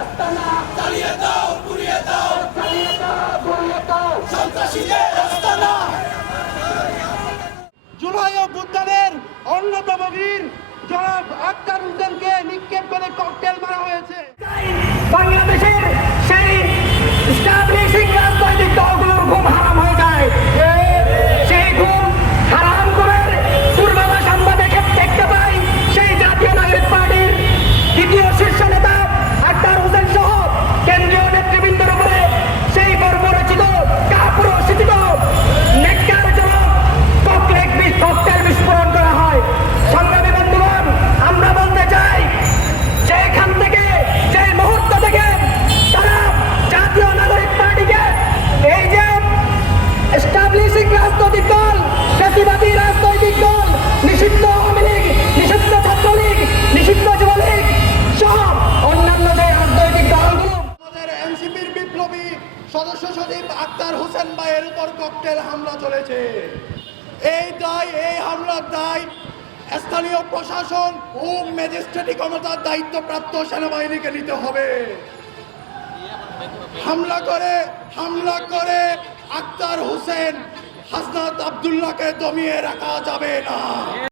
আস্তানা চালিয়ে দাও, পুড়িয়ে দাও। চালিয়ে দাও ঘুরিয়ে দাও। সন্ত্রাসীদের আস্তানা জুলাই অন্যতম বীর জনাব আক্তার হোসেনকে নিক্ষেপ করে ককটেল এস্টাবলিশিং রাজনৈতিক দল ফ্যাসিবাদী রাজনৈতিক দল, নিষিদ্ধ আওয়ামী লীগ, নিষিদ্ধ ছাত্রলীগ, নিষিদ্ধ যুবলীগ সহ অন্যান্য যে রাজনৈতিক দলগুলো। আমাদের এনসিপির বিপ্লবী সদস্য সচিব আক্তার হোসেন ভাইয়ের উপর ককটেল হামলা চলেছে। এই দায়, এই হামলার দায় স্থানীয় প্রশাসন ও ম্যাজিস্ট্রেটি ক্ষমতার দায়িত্বপ্রাপ্ত সেনাবাহিনীকে নিতে হবে। হামলা করে হামলা করে আক্তার হোসেন হাসনাত আবদুল্লাহকে দমিয়ে রাখা যাবে না